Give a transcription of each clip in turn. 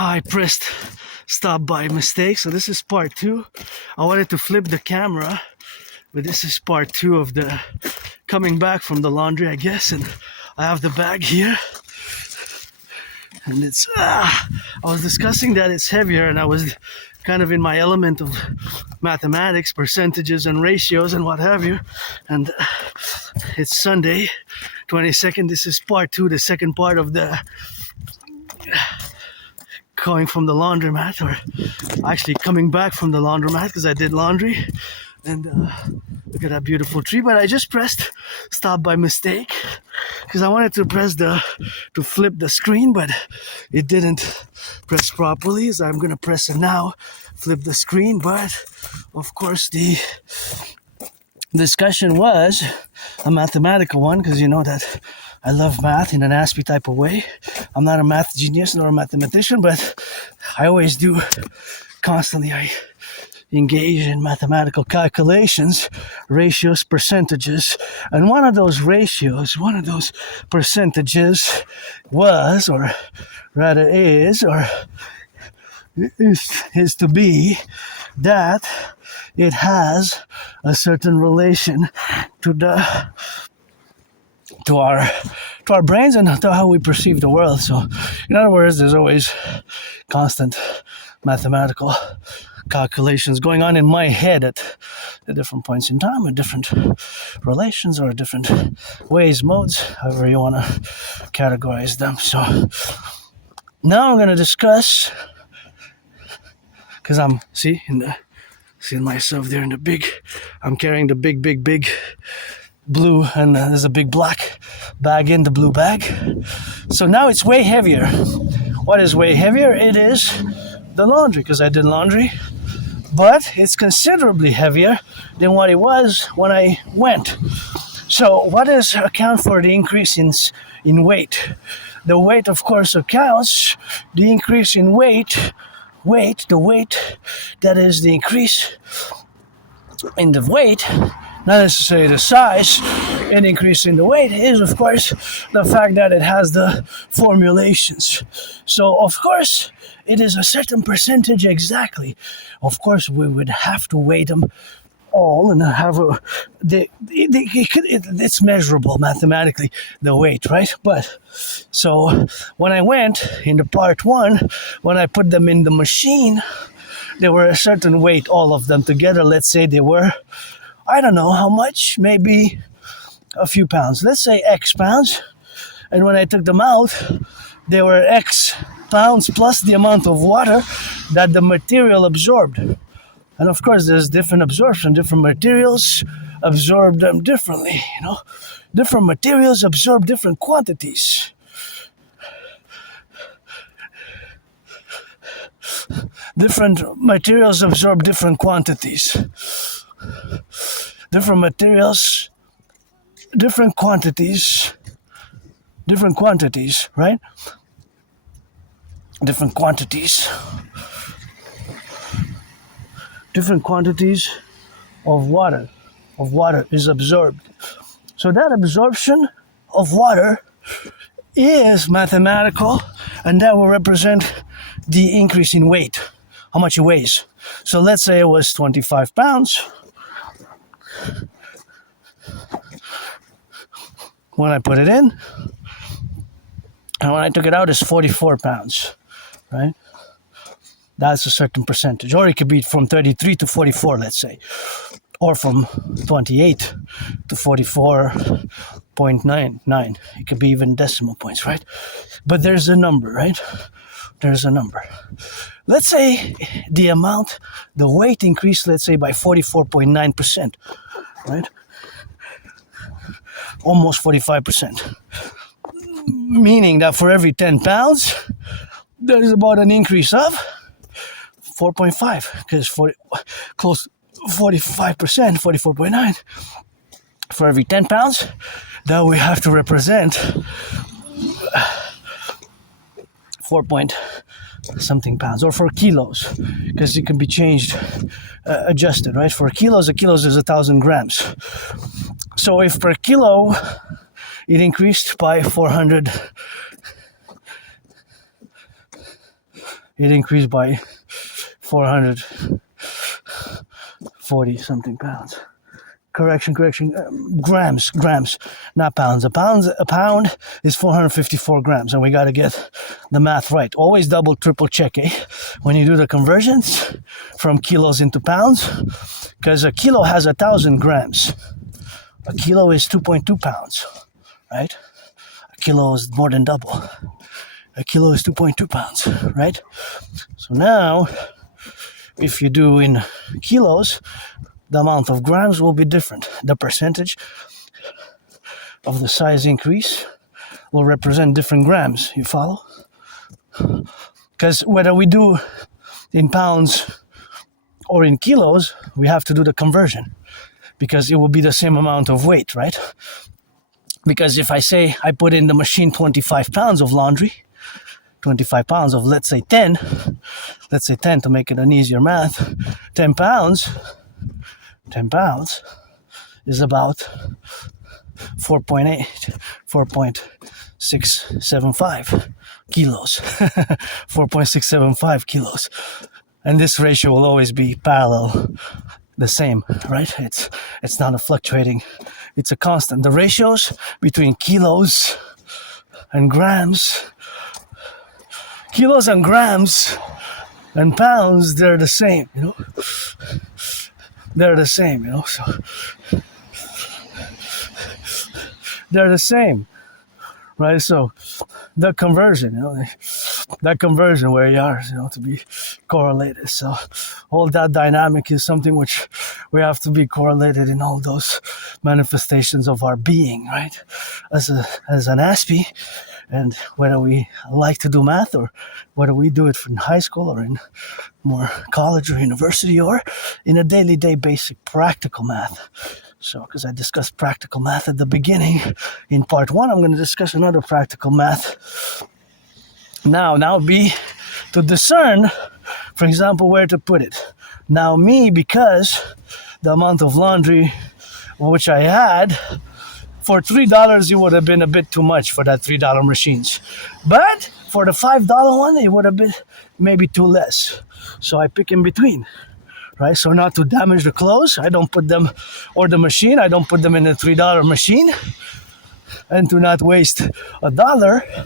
I pressed stop by mistake, so this is part two. I wanted to flip the camera, but this is part two of the coming back from the laundry, I guess. And I have the bag here, and it's I was discussing that it's heavier, and I was kind of in my element of mathematics, percentages and ratios and what have you. And it's Sunday 22nd. This is part two, the second part of the going from the laundromat, or actually coming back from the laundromat, because I did laundry. And look at that beautiful tree. But I just pressed stop by mistake because I wanted to press to flip the screen, but it didn't press properly. So I'm gonna press it now, flip the screen. But of course the discussion was a mathematical one, because you know that I love math in an Aspie type of way. I'm not a math genius nor a mathematician, but I always do constantly. I engage in mathematical calculations, ratios, percentages, and one of those percentages was, or rather is to be that it has a certain relation to our brains and to how we perceive the world. So in other words, there's always constant mathematical calculations going on in my head at different points in time, with different relations or different ways, modes, however you want to categorize them. So now I'm going to discuss, because I'm seeing myself there in the big, I'm carrying the big blue, and there's a big black bag in the blue bag. So now it's way heavier. What is way heavier? It is the laundry, because I did laundry, but it's considerably heavier than what it was when I went. So what does account for the increase in weight? The weight, of course, accounts the increase in weight, the weight, that is the increase in the weight, not necessarily the size. An increase in the weight is, of course, the fact that it has the formulations. So, of course, it is a certain percentage exactly. Of course, we would have to weigh them all and have it's measurable mathematically, the weight, right? But so when I went into part one, when I put them in the machine, they were a certain weight, all of them together. Let's say they were, I don't know how much, maybe a few pounds. Let's say X pounds. And when I took them out, they were X pounds plus the amount of water that the material absorbed. And of course, there's different absorption. Different materials absorb them differently. Different materials absorb different quantities. Different materials absorb different quantities. Different materials, different quantities, right? Different quantities of water is absorbed. So that absorption of water is mathematical, and that will represent the increase in weight, how much it weighs. So let's say it was 25 pounds. When I put it in, and when I took it out, it's 44 pounds, right? That's a certain percentage. Or it could be from 33 to 44, let's say. Or from 28 to 44.99. It could be even decimal points, right? But there's a number, right? There's a number. Let's say the weight increased, let's say, by 44.9%, right? Almost 45%. Meaning that for every 10 pounds, there's about an increase of 4.5, because close to 45%, 44.9. For every 10 pounds, that we have to represent 4 point something pounds, or for kilos, because it can be changed, adjusted, right? For kilos, a kilo is 1,000 grams. So if per kilo it increased by 400 it increased by 440 something pounds. Correction, grams, not pounds. A pound is 454 grams, and we got to get the math right. Always double, triple check, when you do the conversions from kilos into pounds, because a kilo has 1,000 grams. A kilo is 2.2 pounds, right? A kilo is more than double. A kilo is 2.2 pounds, right? So now, if you do in kilos, the amount of grams will be different. The percentage of the size increase will represent different grams. You follow? Because whether we do in pounds or in kilos, we have to do the conversion because it will be the same amount of weight, right? Because if I say I put in the machine 25 pounds of laundry, 25 pounds of, let's say 10 to make it an easier math, 10 pounds is about 4.675 kilos. 4.675 kilos. And this ratio will always be parallel, the same, right? It's not a fluctuating, it's a constant. The ratios between kilos and grams and pounds, they're the same, They're the same, so they're the same, right? So the conversion, that conversion where you are, to be correlated. So all that dynamic is something which we have to be correlated in all those manifestations of our being, right? As an Aspie, and whether we like to do math or whether we do it in high school or in more college or university or in a day basic practical math. So, because I discussed practical math at the beginning in part 1, I'm going to discuss another practical math now be to discern, for example, where to put it. Now me, because the amount of laundry which I had, for $3 it would have been a bit too much for that $3 machines. But for the $5 one, it would have been maybe too less. So I pick in between, right? So not to damage the clothes, I don't put them, or the machine, I don't put them in the $3 machine. And to not waste $1,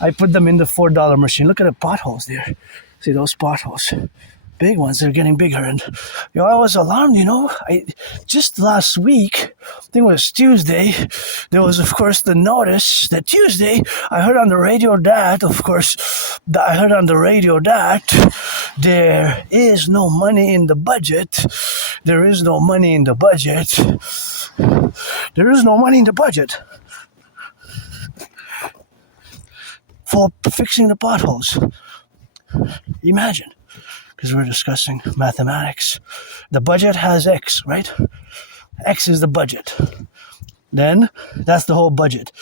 I put them in the $4 machine. Look at the potholes there. See those potholes? Big ones, they're getting bigger. And I was alarmed, just last week, I think it was Tuesday, there was of course the notice that Tuesday, I heard on the radio that there is no money in the budget. There is no money in the budget for fixing the potholes. Imagine. Because we're discussing mathematics. The budget has X, right? X is the budget. Then, that's the whole budget.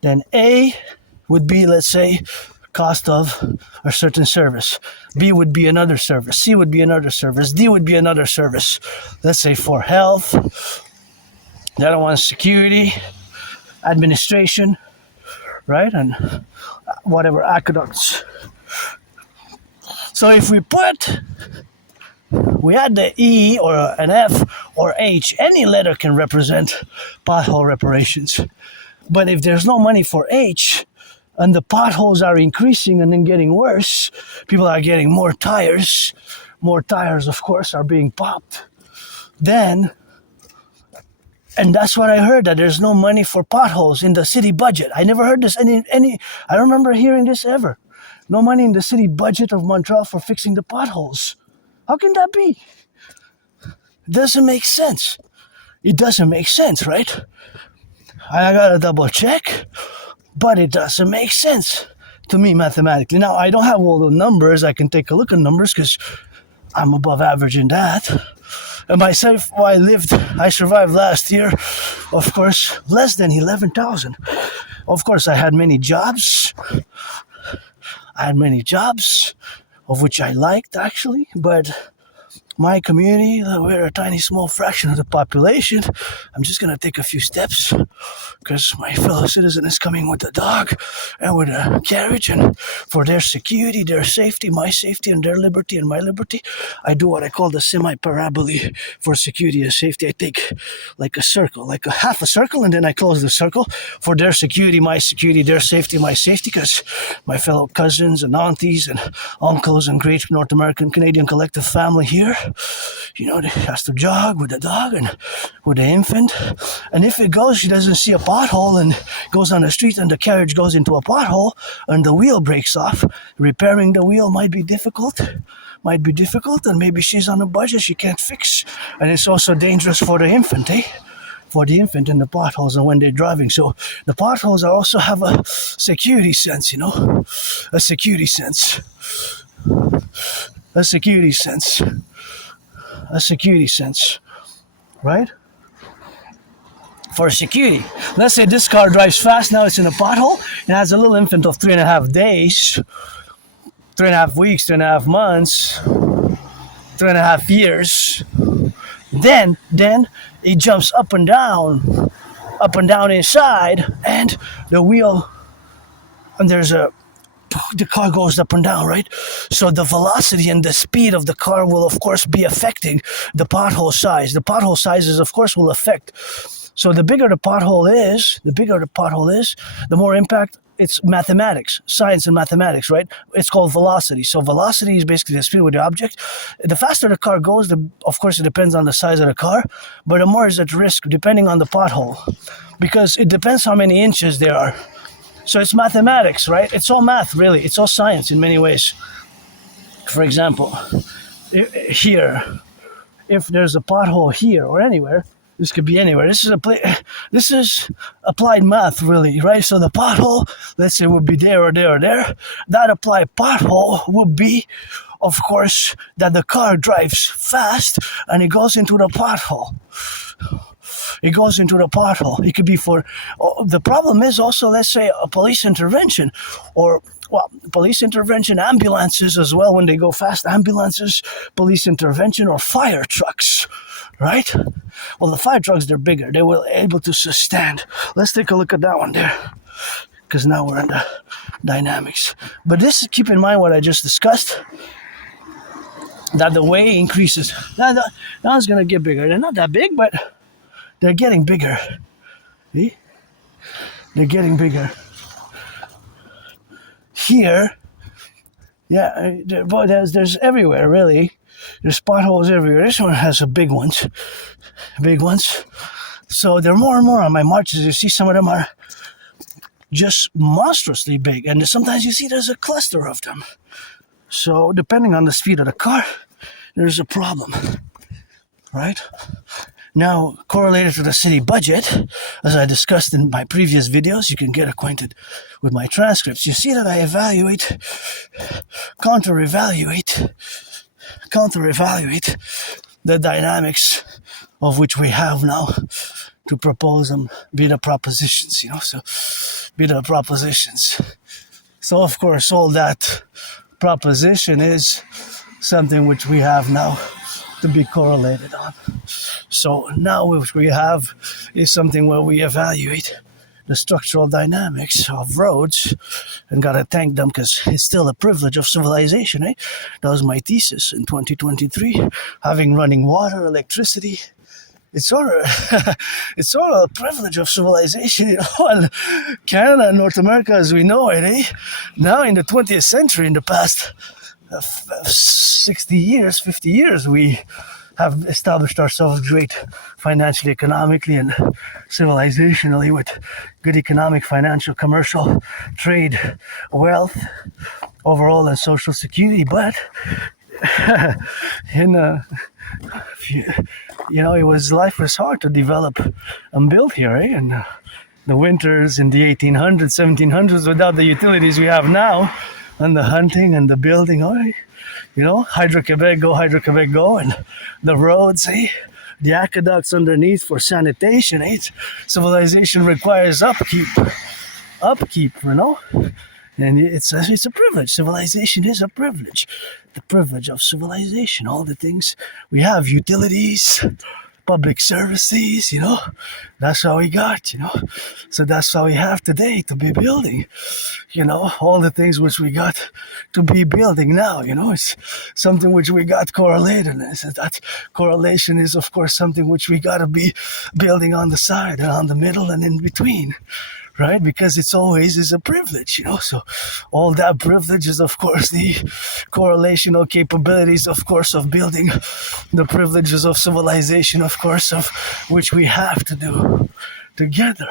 Then A would be, let's say, cost of a certain service. B would be another service. C would be another service. D would be another service. Let's say for health. The other one is security, administration, right? And whatever, aqueducts. So if we had the E or an F or H, any letter can represent pothole reparations. But if there's no money for H, and the potholes are increasing and then getting worse, people are getting more tires, of course, are being popped, then, and that's what I heard, that there's no money for potholes in the city budget. I never heard this, I don't remember hearing this ever. No money in the city budget of Montreal for fixing the potholes. How can that be? It doesn't make sense. It doesn't make sense, right? I gotta double check, but it doesn't make sense to me mathematically. Now, I don't have all the numbers. I can take a look at numbers because I'm above average in that. And myself, I survived last year, of course, less than 11,000. Of course, I had many jobs. of which I liked actually, but my community, we're a tiny small fraction of the population. I'm just gonna take a few steps because my fellow citizen is coming with a dog and with a carriage, and for their security, their safety, my safety, and their liberty and my liberty, I do what I call the semi-parabole for security and safety. I take like a circle, like a half a circle, and then I close the circle for their security, my security, their safety, my safety, because my fellow cousins and aunties and uncles and great North American Canadian collective family here, they has to jog with the dog and with the infant. And if it goes, she doesn't see a pothole and goes on the street and the carriage goes into a pothole and the wheel breaks off. Repairing the wheel might be difficult, and maybe she's on a budget she can't fix. And it's also dangerous for the infant, for the infant in the potholes and when they're driving. So the potholes also have a security sense, a security sense. A security sense. A security sense, right? For security. Let's say this car drives fast, now it's in a pothole, it has a little infant of 3.5 days, 3.5 weeks, 3.5 months, 3.5 years. Then it jumps up and down inside, and the wheel, and the car goes up and down, right? So the velocity and the speed of the car will, of course, be affecting the pothole size. The pothole sizes, of course, will affect. So the bigger the pothole is, the more impact. It's mathematics, science and mathematics, right? It's called velocity. So velocity is basically the speed with the object. The faster the car goes, of course, it depends on the size of the car, but the more is at risk depending on the pothole, because it depends how many inches there are. So it's mathematics, right? It's all math, really. It's all science in many ways. For example, here, if there's a pothole here or anywhere, this could be anywhere. This is applied math, really, right? So the pothole, let's say, would be there or there or there. That applied pothole would be, of course, that the car drives fast and it goes into the pothole. It could be the problem is also, let's say, a police intervention, or police intervention, ambulances as well when they go fast, ambulances, police intervention, or fire trucks, right? Well, the fire trucks, they're bigger. They were able to stand. Let's take a look at that one there, because now we're in the dynamics. But keep in mind what I just discussed, that the way increases. Now it's going to get bigger. They're not that big, but they're getting bigger. See? They're getting bigger. Here, there's everywhere, really. There's potholes everywhere. This one has big ones. So there are more and more on my marches. You see some of them are just monstrously big. And sometimes you see there's a cluster of them. So depending on the speed of the car, there's a problem, right? Now, correlated to the city budget, as I discussed in my previous videos, you can get acquainted with my transcripts. You see that I counter-evaluate the dynamics of which we have now to propose them, beta propositions, So, beta propositions. So, of course, all that proposition is something which we have now to be correlated on. So now what we have is something where we evaluate the structural dynamics of roads, and gotta thank them because it's still a privilege of civilization, eh? That was my thesis in 2023, having running water, electricity. It's sort of a privilege of civilization, and Canada and North America as we know it, eh? Now in the 20th century, in the past 60 years, 50 years, we have established ourselves great financially, economically, and civilizationally with good economic, financial, commercial, trade, wealth, overall, and social security. But life was hard to develop and build here, eh? And the winters in the 1800s, 1700s, without the utilities we have now, and the hunting and the building, Hydro-Quebec go, and the roads, the aqueducts underneath for sanitation, Civilization requires upkeep, And it's a privilege. Civilization is a privilege. The privilege of civilization. All the things we have, utilities, public services, that's how we got, So that's how we have today to be building, all the things which we got to be building now, it's something which we got correlated. And so that correlation is, of course, something which we got to be building on the side and on the middle and in between, right? Because it's always is a privilege, So all that privilege is, of course, the correlational capabilities, of course, of building the privileges of civilization, of course, of which we have to do together,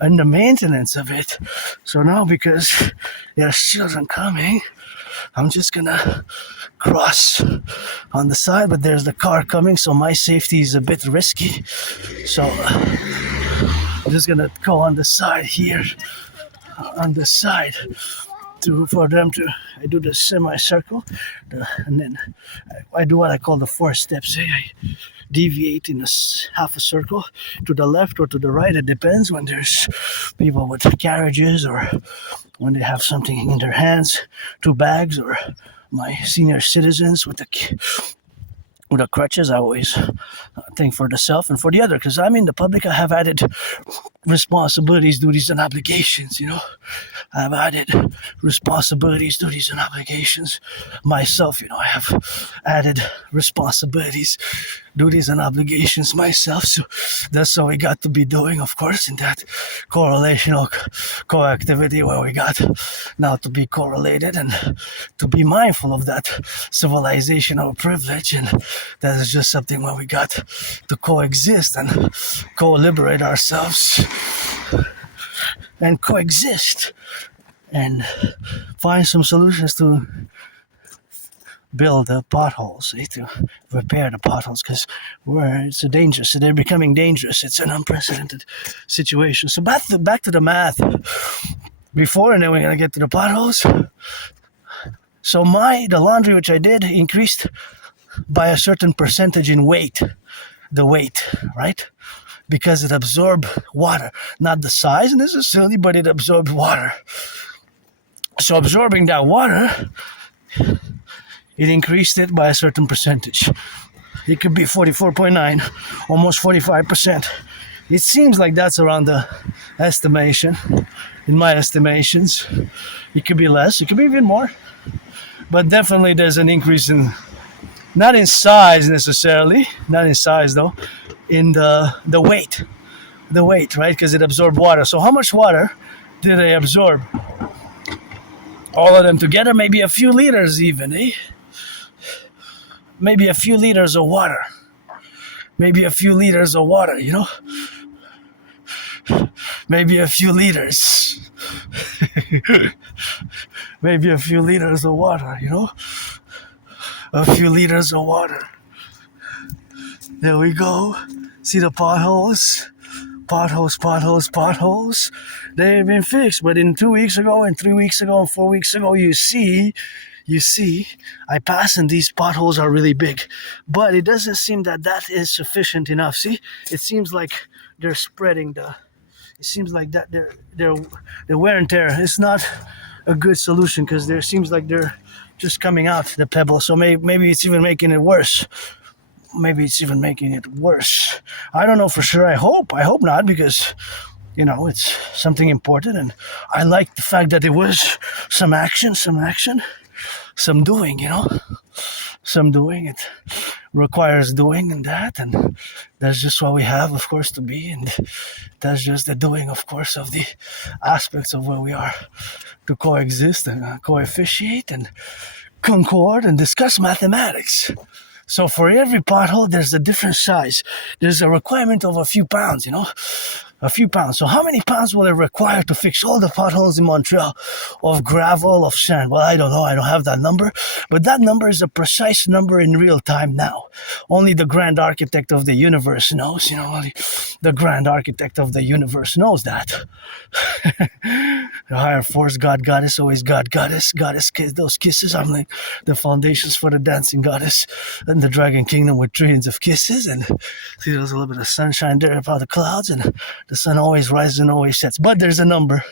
and the maintenance of it. So now, because there's children coming, I'm just gonna cross on the side, but there's the car coming, so my safety is a bit risky. So I'm just gonna go on the side here, on the side, for them to. I do the semicircle, and then I do what I call the 4 steps. I deviate in half a circle to the left or to the right. It depends when there's people with carriages or when they have something in their hands, 2 bags, or my senior citizens with the crutches. I always think for the self and for the other, because I'm in the public. I have added responsibilities, duties, and obligations. I've added responsibilities, duties, and obligations myself. I have added responsibilities, duties, and obligations myself. So that's what we got to be doing, of course, in that correlational coactivity where we got now to be correlated and to be mindful of that civilizational privilege. And that is just something where we got to coexist and co-liberate ourselves and coexist and find some solutions to build the potholes, to repair the potholes, because it's a dangerous. They're becoming dangerous. It's an unprecedented situation. So back to the math before, and then we're gonna get to the potholes. So the laundry which I did increased by a certain percentage in weight, the weight, right? Because it absorbed water, not the size necessarily, but it absorbed water. So absorbing that water, it increased it by a certain percentage. It could be 44.9, almost 45%. It seems like that's around the estimation, in my estimations. It could be less, it could be even more. But definitely there's an increase in, not in size necessarily, not in size though, in the weight. The weight, right? Because it absorbed water. So how much water did they absorb? All of them together, maybe a few liters even, Maybe a few liters of water. Maybe a few liters of water, Maybe a few liters. Maybe a few liters of water, A few liters of water. There we go. See the potholes? Potholes. They've been fixed. But in 2 weeks ago and 3 weeks ago and 4 weeks ago, you see, I pass and these potholes are really big. But it doesn't seem that is sufficient enough. See, it seems like they're spreading it seems like that the wear and tear is not a good solution, because there seems like they're just coming out, the pebbles. So maybe it's even making it worse. I don't know for sure. I hope not, because it's something important, and I like the fact that it was some action, some doing, some doing. It requires doing, and that's just what we have, of course, to be, and that's just the doing, of course, of the aspects of where we are to coexist and co-efficiate and concord and discuss mathematics. So for every pothole, there's a different size. There's a requirement of a few pounds, a few pounds. So how many pounds will it require to fix all the potholes in Montreal of gravel, of sand? Well, I don't know. I don't have that number. But that number is a precise number in real time now. Only the grand architect of the universe knows. Only the grand architect of the universe knows that. The higher force, God, goddess, always God, goddess, kiss, those kisses. I'm like the foundations for the dancing goddess and the dragon kingdom with trillions of kisses. And see, there's a little bit of sunshine there above the clouds, and the sun always rises and always sets. But there's a number.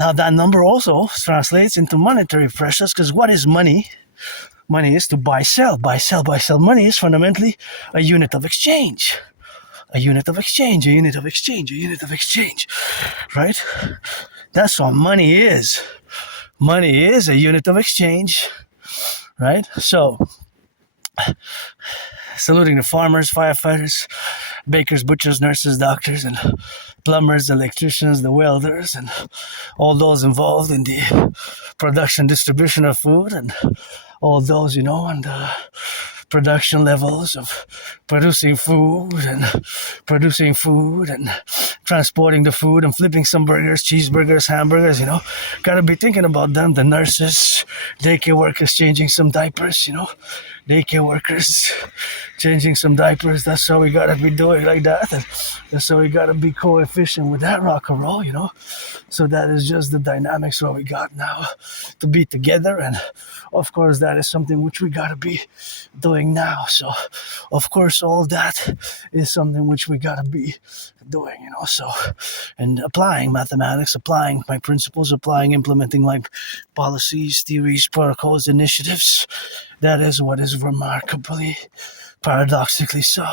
Now that number also translates into monetary pressures, because what is money? Money is to buy, sell, buy, sell, buy, sell. Money is fundamentally a unit of exchange. A unit of exchange, a unit of exchange, a unit of exchange, right? That's what money is. Money is a unit of exchange, right? So, saluting the farmers, firefighters, bakers, butchers, nurses, doctors, and plumbers, electricians, the welders, and all those involved in the production, distribution of food, and all those, on the production levels of producing food and transporting the food and flipping some burgers, cheeseburgers, hamburgers, Gotta be thinking about them, the nurses, daycare workers changing some diapers, daycare workers changing some diapers. That's how we gotta be doing like that. And that's how we gotta be coefficient with that rock and roll, So that is just the dynamics what we got now to be together. And of course, that is something which we gotta be doing now. So of course, all that is something which we gotta be doing, So, and applying mathematics, applying my principles, implementing my policies, theories, protocols, initiatives. That is what is remarkably, paradoxically so,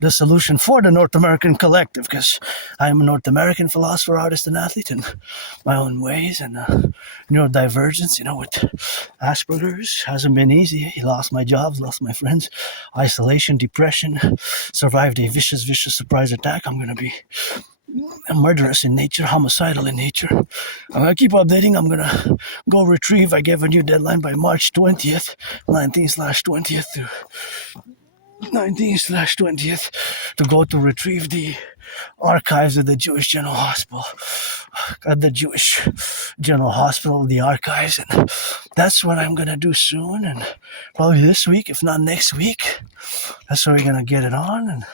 the solution for the North American collective, because I am a North American philosopher, artist, and athlete in my own ways, and neurodivergence, with Asperger's hasn't been easy. Lost my jobs, lost my friends, isolation, depression, survived a vicious surprise attack. I'm going to be murderous in nature, homicidal in nature. I'm gonna keep updating. I'm gonna go retrieve. I gave a new deadline by March 20th, 19/20th to 19/20th to go to retrieve the archives of the Jewish General Hospital. At the Jewish General Hospital, the archives, and that's what I'm gonna do soon, and probably this week, if not next week. That's where we're gonna get it on and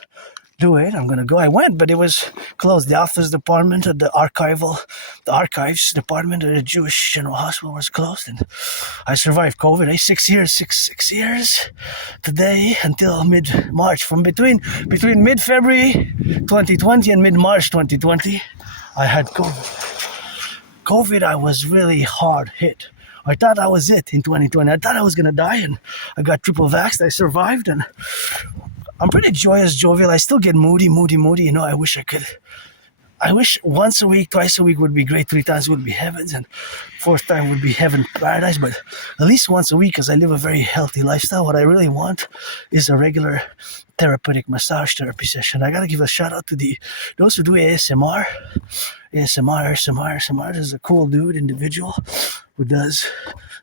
do it. I'm gonna go. I went, but it was closed. The office department of the archives department of the Jewish General Hospital was closed, and I survived COVID. 6 years, six years today until mid-March. From between mid-February 2020 and mid-March 2020, I had COVID. I was really hard hit. I thought that was it in 2020. I thought I was gonna die, and I got triple vaxxed. I survived, and I'm pretty jovial. I still get moody. I wish once a week, twice a week would be great. 3 times would be heavens, and 4th time would be heaven, paradise. But at least once a week, because I live a very healthy lifestyle. What I really want is a regular therapeutic massage therapy session. I gotta give a shout out to those who do ASMR. There's a cool individual who does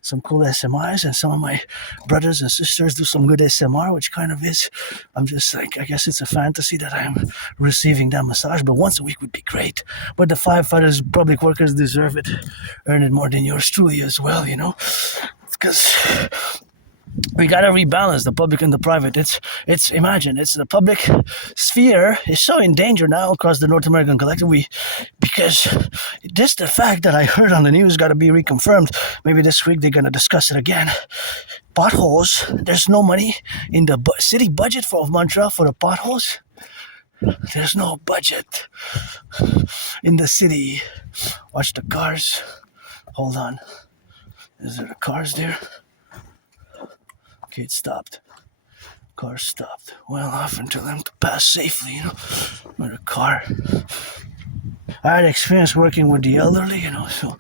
some cool SMRs, and some of my brothers and sisters do some good SMR, which kind of is, I'm just like, I guess it's a fantasy that I'm receiving that massage, but once a week would be great. But the firefighters, public workers deserve it, earn it more than yours truly as well, because we gotta rebalance the public and the private. It's the public sphere is so in danger now across the North American collective. Because just the fact that I heard on the news gotta be reconfirmed. Maybe this week they're gonna discuss it again. Potholes. There's no money in the city budget of Montreal for the potholes. There's no budget in the city. Watch the cars. Hold on. Is there cars there? Okay, it stopped. Car stopped. Well off until them to pass safely, with a car. I had experience working with the elderly, so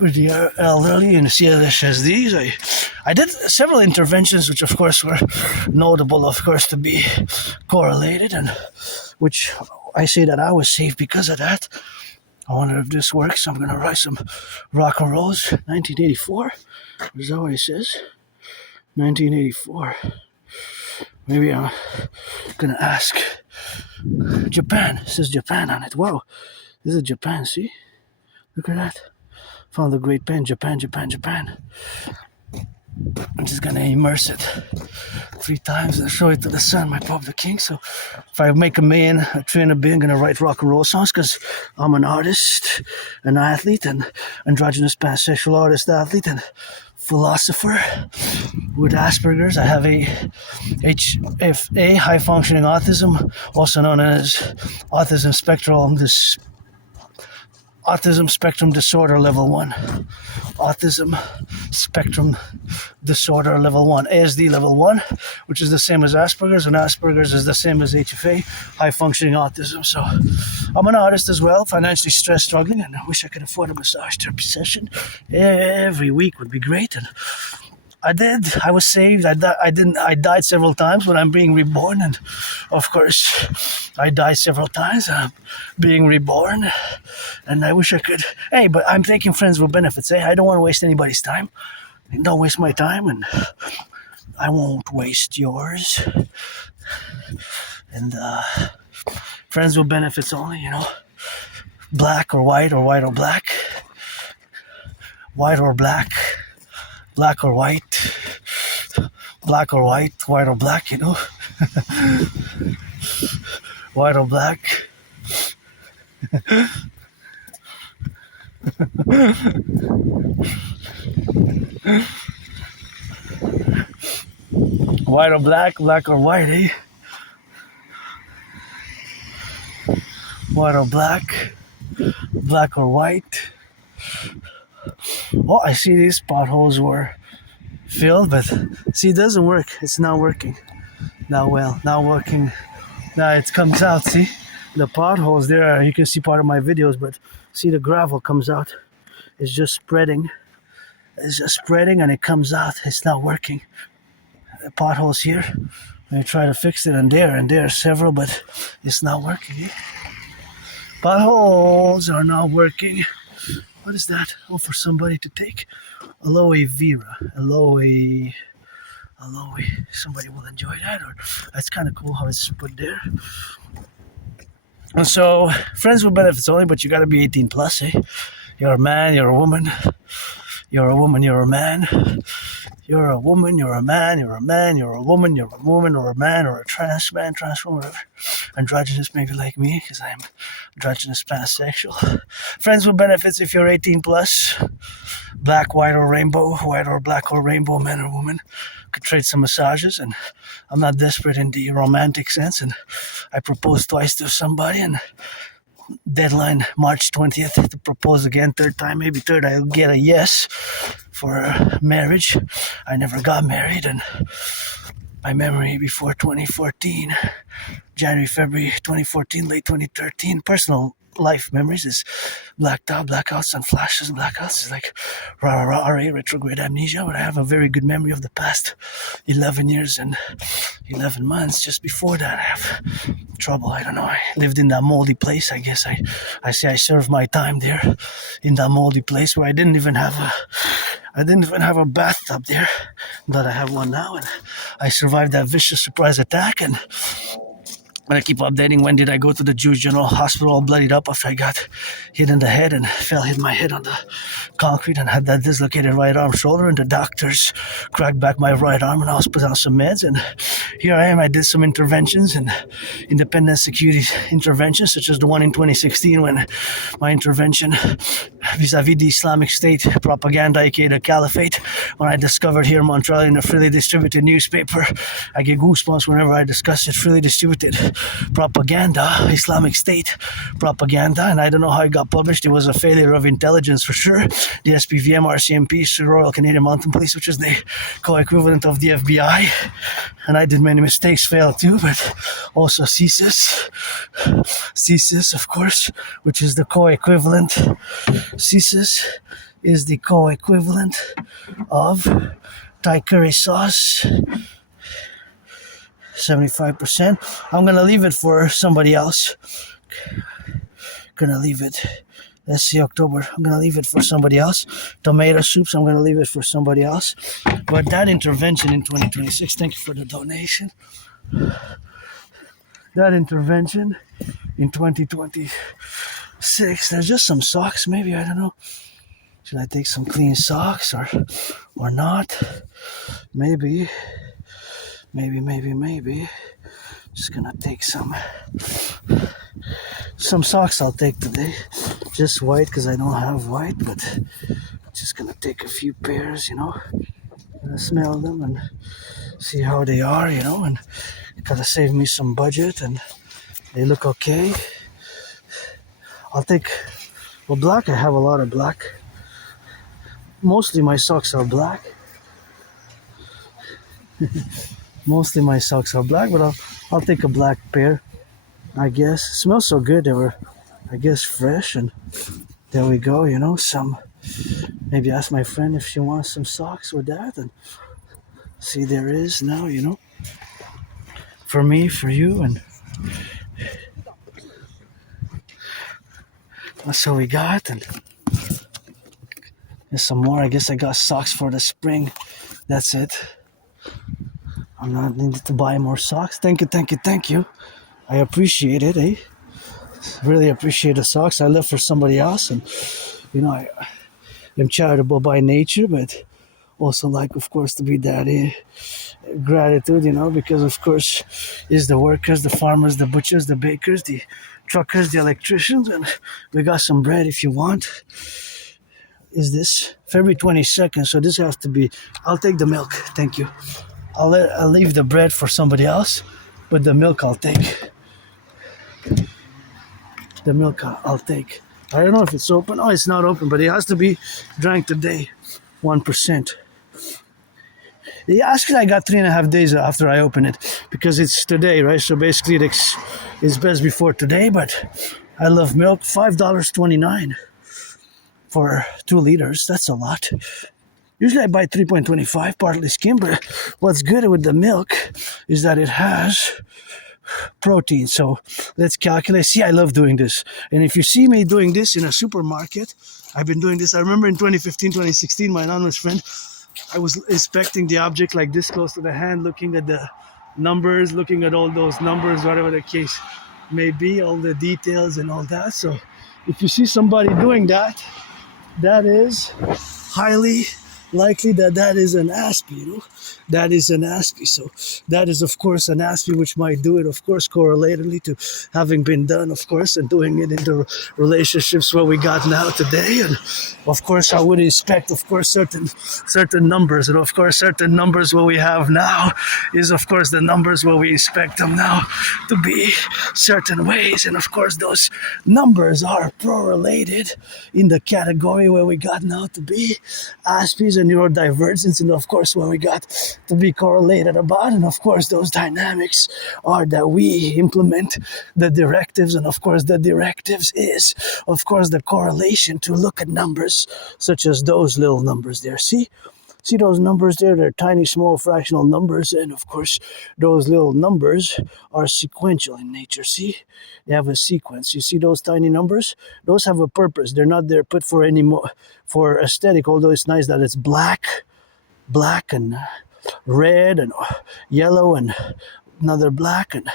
with the elderly in the CLSSDs. I did several interventions, which of course were notable, of course, to be correlated, and which I say that I was safe because of that. I wonder if this works. I'm gonna write some rock and rolls. 1984. Is that what it says? 1984. Maybe I'm gonna ask Japan. It says Japan on it. Wow, this is Japan. See, look at that. Found a great pen. Japan. I'm just gonna immerse it 3 times and show it to the sun, my Pop the King. So if I make $1 million, $300 billion, I'm gonna write rock and roll songs, because I'm an artist, an athlete, an androgynous pansexual artist, athlete, and philosopher with Asperger's. I have a HFA, high functioning autism, also known as autism spectrum Autism spectrum disorder level 1. Autism spectrum disorder level 1. ASD level 1, which is the same as Asperger's, and Asperger's is the same as HFA, high functioning autism. So I'm an artist as well, financially stressed, struggling, and I wish I could afford a massage therapy session every week would be great. And I did. I was saved. I didn't. I died several times, but I'm being reborn, and of course, I die several times. I'm being reborn, and I wish I could. Hey, but I'm taking friends with benefits. Hey, I don't want to waste anybody's time. Don't waste my time, and I won't waste yours. And friends with benefits only. You know, black or white or black, white or black. Black or white, black or white, white or black, you know. White or black. White or black, black or white, eh? White or black, black or white. Oh, I see these potholes were filled, but see, it doesn't work. It's not working. Not working. Now it comes out, see? The potholes there, you can see part of my videos, but see the gravel comes out. It's just spreading. It's just spreading and it comes out. It's not working. The potholes here. I try to fix it, and there are several, but it's not working. Eh? Potholes are not working. What is that? Oh, for somebody to take. Aloe vera. Aloe. Somebody will enjoy that. Or that's kind of cool how it's put there. And so, friends with benefits only, but you got to be 18 plus, eh? You're a man, you're a woman. You're a woman, you're a man. You're a woman, you're a man, you're a man, you're a woman, or a man, or a trans man, trans woman, whatever. Androgynous, maybe like me, because I'm androgynous pansexual. Friends with benefits if you're 18 plus. Black, white, or rainbow. White or black or rainbow, man or woman. Could trade some massages, and I'm not desperate in the romantic sense, and I proposed twice to somebody, and deadline March 20th to propose again, third time, maybe third I'll get a yes for marriage. I never got married, and my memory before 2014, January, February 2014, late 2013, personal life memories is blacked out, blackouts and flashes and blackouts. It's like RA, retrograde amnesia, but I have a very good memory of the past 11 years and 11 months. Just before that, I have trouble. I don't know. I lived in that moldy place. I guess I say I served my time there in that moldy place where I didn't even have a bathtub there, but I have one now, and I survived that vicious surprise attack. And I keep updating when did I go to the Jewish General Hospital all bloodied up after I got hit in the head and hit my head on the concrete and had that dislocated right arm shoulder, and the doctors cracked back my right arm and I was put on some meds, and here I am. I did some interventions and independent security interventions, such as the one in 2016 when my intervention vis-a-vis the Islamic State propaganda, aka the Caliphate, when I discovered here in Montreal in a freely distributed newspaper. I get goosebumps whenever I discuss it. Freely distributed propaganda, Islamic State propaganda, and I don't know how it got published. It was a failure of intelligence for sure. The SPVM, RCMP, Royal Canadian Mounted Police, which is the co-equivalent of the FBI, and I did many mistakes, failed too, but also CSIS, of course, which is the co-equivalent. CSIS is the co-equivalent of Thai curry sauce. 75%. I'm gonna leave it for somebody else. Let's see, October. I'm gonna leave it for somebody else. Tomato soups. I'm gonna leave it for somebody else. But that intervention in 2026. Thank you for the donation. That intervention in 2026. There's just some socks. Maybe, I don't know. Should I take some clean socks or not? Maybe. Just gonna take some socks. I'll take today. Just white because I don't have white, but just gonna take a few pairs, smell them and see how they are, and gotta save me some budget, and they look okay. I'll take Well, black, I have a lot of black. Mostly my socks are black. Mostly my socks are black, but I'll take a black pair, I guess. It smells so good. They were, I guess, fresh. And there we go, some. Maybe ask my friend if she wants some socks with that. And see, there is now, for me, for you. And that's all we got. And there's some more. I guess I got socks for the spring. That's it. I'm not needing to buy more socks. Thank you, thank you, thank you. I appreciate it, eh? Really appreciate the socks I left for somebody else. And, I am charitable by nature, but also like, of course, to be that gratitude, because, of course, is the workers, the farmers, the butchers, the bakers, the truckers, the electricians, and we got some bread if you want. Is this February 22nd? So this has to be, I'll take the milk. Thank you. I'll leave the bread for somebody else, but the milk I'll take. The milk I'll take. I don't know if it's open. Oh, it's not open, but it has to be drank today. 1%. Yeah, actually, I got 3.5 days after I open it because it's today, right? So basically, it's best before today. But I love milk. $5.29 for 2 liters. That's a lot. Usually I buy 3.25, partly skim, but what's good with the milk is that it has protein. So let's calculate. See, I love doing this. And if you see me doing this in a supermarket, I've been doing this. I remember in 2015, 2016, my anonymous friend, I was inspecting the object like this close to the hand, looking at the numbers, looking at all those numbers, whatever the case may be, all the details and all that. So if you see somebody doing that, that is highly likely that is an Aspie, that is an Aspie. So that is, of course, an Aspie which might do it, of course, correlatedly to having been done, of course, and doing it into relationships where we got now today. And of course, I would expect, of course, certain numbers, and of course, certain numbers what we have now is, of course, the numbers where we expect them now to be certain ways. And of course, those numbers are correlated in the category where we got now to be Aspies and neurodivergence, and of course where we got to be correlated about. And of course those dynamics are that we implement the directives, and of course the directives is, of course, the correlation to look at numbers such as those little numbers there. See those numbers there? They're tiny, small, fractional numbers. And of course, those little numbers are sequential in nature. See? They have a sequence. You see those tiny numbers? Those have a purpose. They're not there put for any more, for aesthetic, although it's nice that it's black and red and yellow and another black and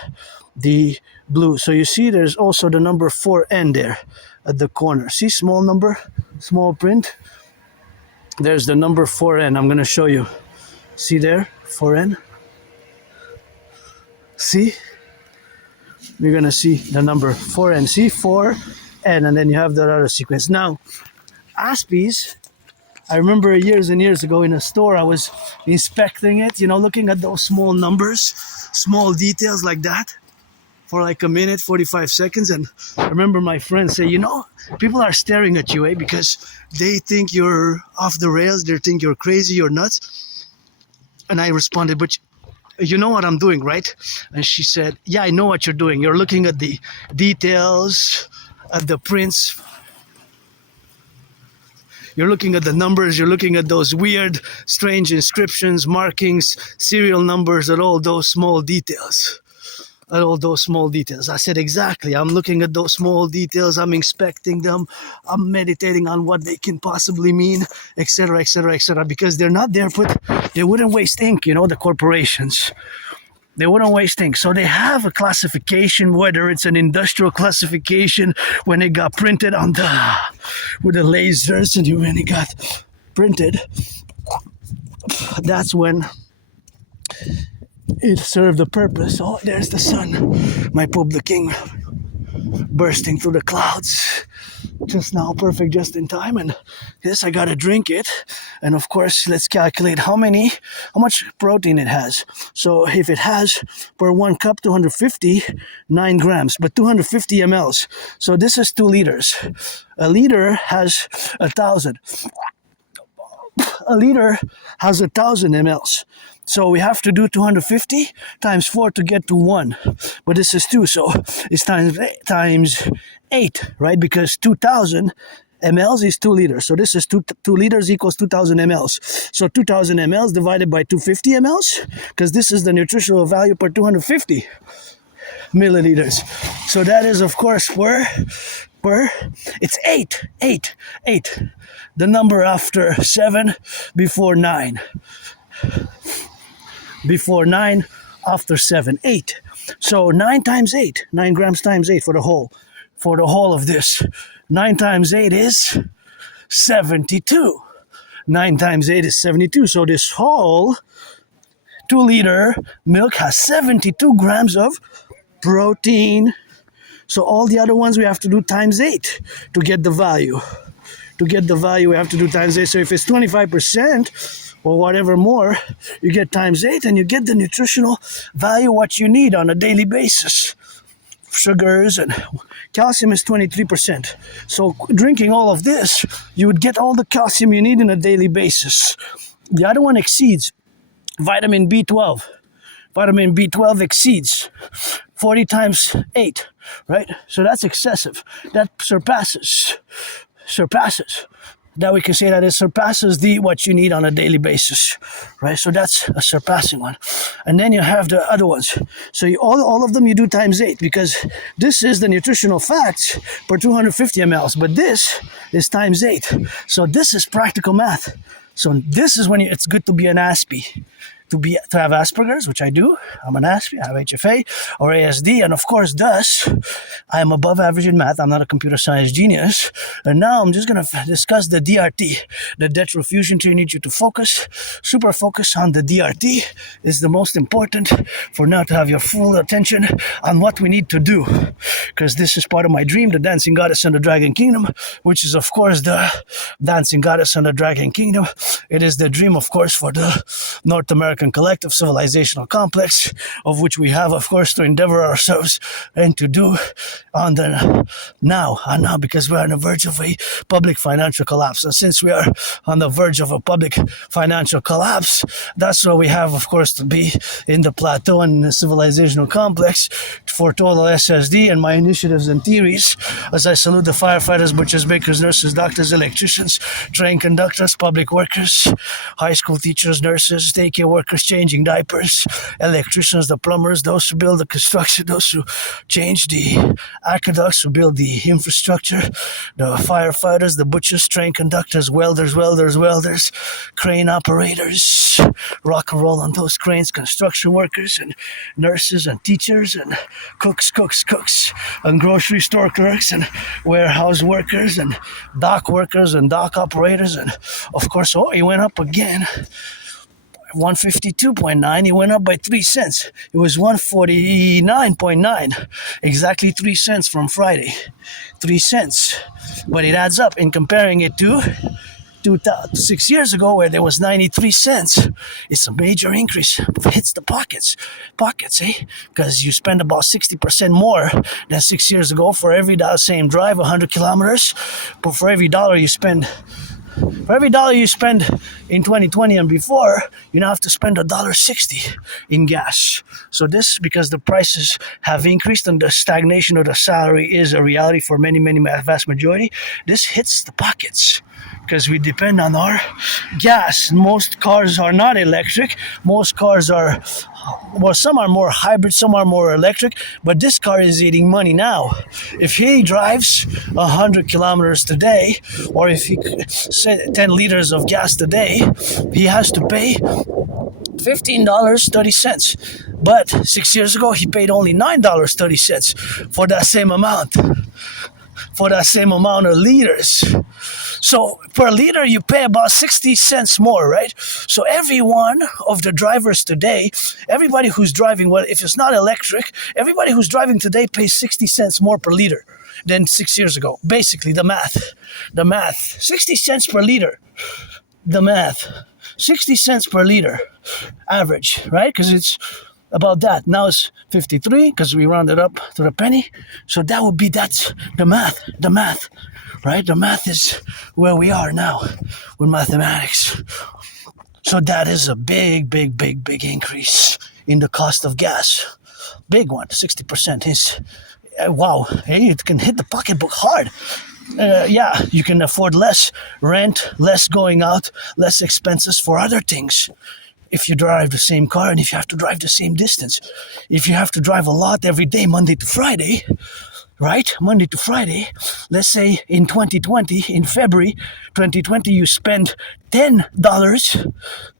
the blue. So you see there's also the number 4N there at the corner. See, small number, small print. There's the number 4N. I'm going to show you. See there? 4N. See? You're going to see the number 4N. See? 4N. And then you have that other sequence. Now, Aspies, I remember years and years ago in a store, I was inspecting it, looking at those small numbers, small details like that for like a minute, 45 seconds. And I remember my friend say, people are staring at you, because they think you're off the rails. They think you're crazy, you're nuts. And I responded, but you know what I'm doing, right? And she said, yeah, I know what you're doing. You're looking at the details, at the prints. You're looking at the numbers. You're looking at those weird, strange inscriptions, markings, serial numbers, at all those small details. I said, exactly. I'm looking at those small details. I'm inspecting them. I'm meditating on what they can possibly mean, etc., etc., etc. Because they're not there, but they wouldn't waste ink, the corporations. They wouldn't waste ink. So they have a classification, whether it's an industrial classification when it got printed with the lasers, and when it got printed, that's when it served a purpose. Oh, there's the sun, my public king, bursting through the clouds. just now, perfect, just in time. And this, I gotta drink it. And of course, let's calculate how much protein it has. So if it has per 1 cup 250, 9 grams, but 250 mLs. So this is 2 liters. A liter has 1,000. A liter has 1,000 mLs. So we have to do 250 times 4 to get to 1. But this is 2, so it's times 8, right? Because 2,000 mLs is 2 liters. So this is 2 liters equals 2,000 mLs. So 2,000 mLs divided by 250 mLs, because this is the nutritional value per 250 milliliters. So that is, of course, it's 8. The number after 7, before 9. Before 9, after 7, 8. So 9 times 8, 9 grams times 8 for the whole of this. 9 times 8 is 72. 9 times 8 is 72. So this whole 2-liter milk has 72 grams of protein. So all the other ones we have to do times 8 to get the value. To get the value, we have to do times 8. So if it's 25%, or whatever more, you get times 8 and you get the nutritional value what you need on a daily basis. Sugars and calcium is 23%. So drinking all of this, you would get all the calcium you need on a daily basis. The other one exceeds vitamin B12. Vitamin B12 exceeds 40 times 8, right? So that's excessive. That surpasses. That we can say that it surpasses what you need on a daily basis, right? So that's a surpassing one. And then you have the other ones. So all of them you do times 8, because this is the nutritional facts per 250 mLs, but this is times 8. So this is practical math. So this is when it's good to be an Aspie. To have Asperger's, which I do. I'm an Aspie, I have HFA or ASD, and of course, thus, I am above average in math. I'm not a computer science genius. And now I'm just going to discuss the DRT, the retrofusion theory. Need you to focus, super focus on the DRT. Is the most important for now to have your full attention on what we need to do. Because this is part of my dream, the Dancing Goddess and the Dragon Kingdom, which is, of course, the Dancing Goddess and the Dragon Kingdom. It is the dream, of course, for the North American collective civilizational complex, of which we have, of course, to endeavor ourselves and to do on the now, because we're on the verge of a public financial collapse. And since we are on the verge of a public financial collapse, that's why we have, of course, to be in the plateau and the civilizational complex for total SSD and my initiatives and theories. As I salute the firefighters, butchers, bakers, nurses, doctors, electricians, train conductors, public workers, high school teachers, nurses, daycare workers, changing diapers, electricians, the plumbers, those who build the construction, those who change the aqueducts, who build the infrastructure, the firefighters, the butchers, train conductors, welders, crane operators, rock and roll on those cranes, construction workers and nurses and teachers and cooks, and grocery store clerks and warehouse workers and dock operators, and of course, it went up again. 152.9, it went up by 3 cents. It was 149.9, exactly 3 cents from Friday. 3 cents. But it adds up in comparing it to 6 years ago, where there was 93 cents. It's a major increase. It hits the pockets, because you spend about 60% more than 6 years ago for every same drive, 100 kilometers. But for every dollar you spend in 2020 and before, you now have to spend $1.60 in gas. So this, because the prices have increased and the stagnation of the salary is a reality for many, vast majority, this hits the pockets. Because we depend on our gas. Most cars are not electric. Most cars are, some are more hybrid, some are more electric, but this car is eating money now. If he drives 100 kilometers today, or if he said 10 liters of gas today, he has to pay $15.30. But 6 years ago, he paid only $9.30 for that same amount. For that same amount of liters. So per liter, you pay about 60 cents more, right? So every one of the drivers today, everybody who's driving, well, if it's not electric, everybody who's driving today pays 60 cents more per liter than 6 years ago. Basically, the math, 60 cents per liter, the math, 60 cents per liter average, right? Because it's about that. Now it's 53 because we rounded up to the penny. So that's the math, right? The math is where we are now with mathematics. So that is a big increase in the cost of gas. Big one, 60% is, wow, hey, it can hit the pocketbook hard. Yeah, you can afford less rent, less going out, less expenses for other things. If you drive the same car and if you have to drive the same distance. If you have to drive a lot every day, Monday to Friday, right? Monday to Friday, let's say in 2020, in February 2020, you spend $10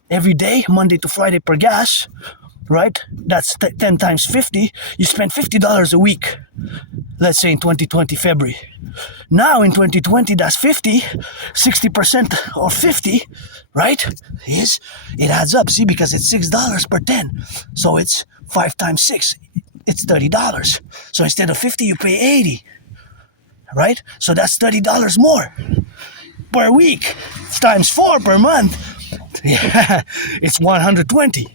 every day, Monday to Friday per gas, right? That's 10 times 50. You spend $50 a week, let's say in 2020, February. Now in 2020, that's 50, 60% of 50, right? It adds up, see, because it's $6 per 10. So it's 5 times 6, it's $30. So instead of 50, you pay 80, right? So that's $30 more per week. It's times 4 per month. Yeah, it's 120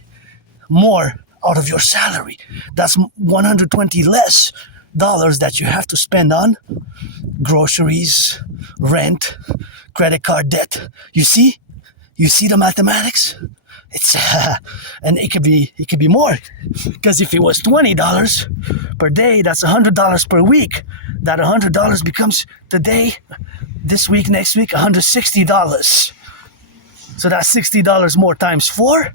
more out of your salary. That's 120 less dollars that you have to spend on groceries, rent, credit card debt. You see the mathematics. It's and it could be more, because if it was $20 per day, that's $100 per week. That $100 becomes today, this week, next week, $160. So that's $60 more times 4.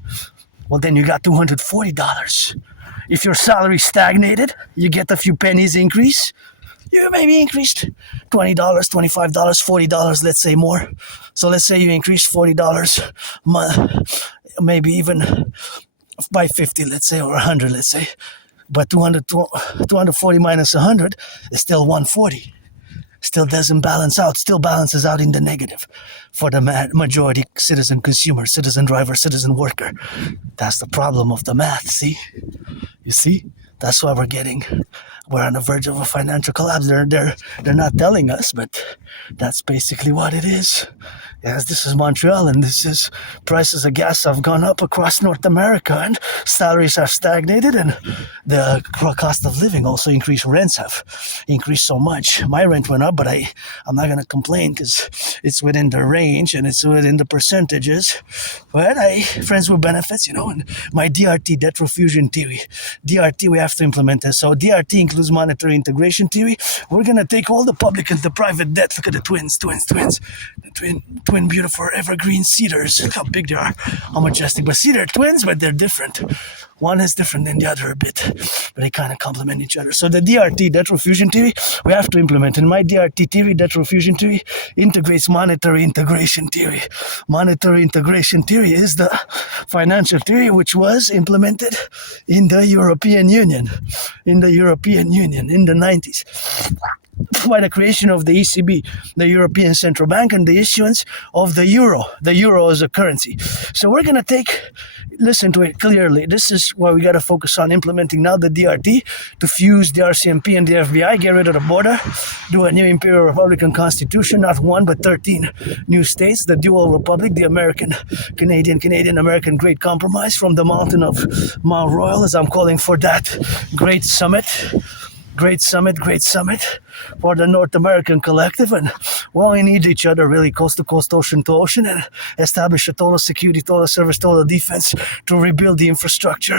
Well, then you got $240. If your salary stagnated, you get a few pennies increase. You maybe increased $20, $25, $40, let's say more. So let's say you increased $40, maybe even by 50, let's say, or 100, let's say. But 240 minus 100 is still 140. Still doesn't balance out, still balances out in the negative for the majority citizen consumer, citizen driver, citizen worker. That's the problem of the math, see? You see? That's why we're on the verge of a financial collapse. They're not telling us, but that's basically what it is. Yes, this is Montreal, and prices of gas have gone up across North America, and salaries have stagnated, and the cost of living also increased. Rents have increased so much. My rent went up, but I'm not going to complain because it's within the range and it's within the percentages. But friends with benefits, and my DRT, debt refusion theory. DRT, we have to implement this. So DRT includes monetary integration theory. We're going to take all the public and the private debt. Look at the twins. The twin beautiful evergreen cedars. Look how big they are, how majestic. But see, they're twins, but they're different. One is different than the other a bit, but they kind of complement each other. So the DRT, debt refusion theory, we have to implement. In my DRT theory, debt refusion theory integrates monetary integration theory. Monetary integration theory is the financial theory which was implemented in the European Union in the 90s. By the creation of the ECB, the European Central Bank, and the issuance of the euro. The euro as a currency. So we're going to listen to it clearly. This is why we got to focus on implementing now the DRT to fuse the RCMP and the FBI, get rid of the border, do a new Imperial Republican Constitution, not one but 13 new states, the dual republic, the Canadian-American Great Compromise from the mountain of Mount Royal, as I'm calling for that great summit for the North American collective. And well, we need each other really, coast to coast, ocean to ocean, and establish a total security, total service, total defense to rebuild the infrastructure,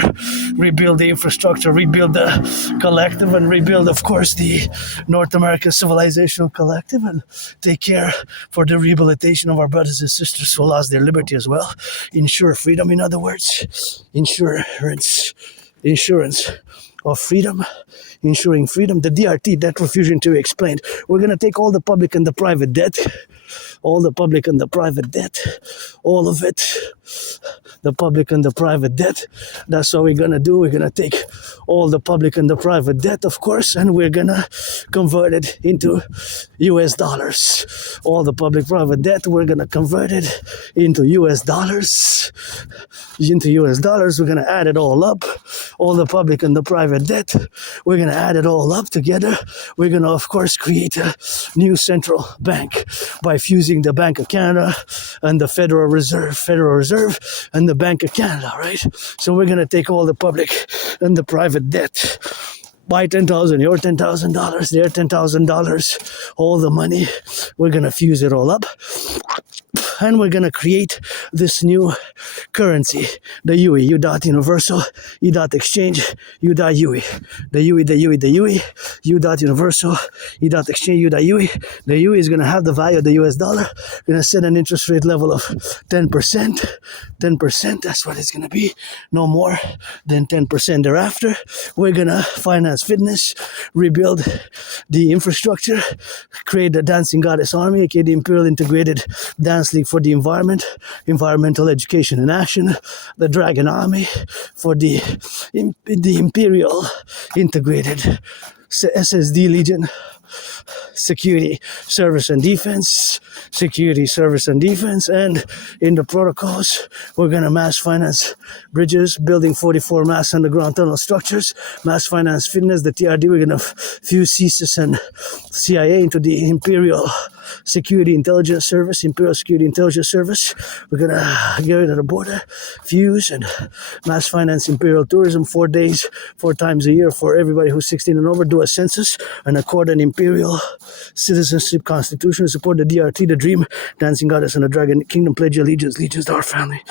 rebuild the collective, and rebuild, of course, the North American civilizational collective, and take care for the rehabilitation of our brothers and sisters who lost their liberty as well. Ensure freedom, in other words, insurance. of freedom, ensuring freedom. The DRT, debt refusion theory explained. We're going to take all the public and the private debt, all the public and the private debt, all of it, the public and the private debt. That's what we're going to do. We're going to take all the public and the private debt, of course, and we're going to convert it into US dollars. All the public private debt, we're going to convert it into US dollars. Into US dollars, we're going to add it all up. All the public and the private debt, we're going to add it all up together. We're going to, of course, create a new central bank by fusing the Bank of Canada and the Federal Reserve and the Bank of Canada, right? So we're going to take all the public and the private debt, buy 10,000, your $10,000, their $10,000, all the money. We're going to fuse it all up. And we're going to create this new currency, the UE, U dot universal, U dot exchange, U dot UE. The UE, U dot universal, U dot exchange, U dot UE. The UE is going to have the value of the US dollar. We're going to set an interest rate level of 10%. 10%, that's what it's going to be. No more than 10% thereafter. We're going to finance fitness, rebuild the infrastructure, create the Dancing Goddess Army, aka the Imperial Integrated Dance League for the environment, environmental education and action, the Dragon Army for the Imperial Integrated SSD Legion, security, service and defense, security, service and defense, and in the protocols, we're going to mass finance bridges, building 44 mass underground tunnel structures, mass finance fitness, the TRD, we're going to fuse CSIS and CIA into the Imperial Security Intelligence Service, Imperial Security Intelligence Service. We're going to get rid of the border, fuse, and mass finance Imperial tourism, 4 days, 4 times a year for everybody who's 16 and over, do a census, and accord an Imperial citizenship constitution, support the DRT, the Dream, Dancing Goddess, and the Dragon Kingdom, pledge allegiance to our family.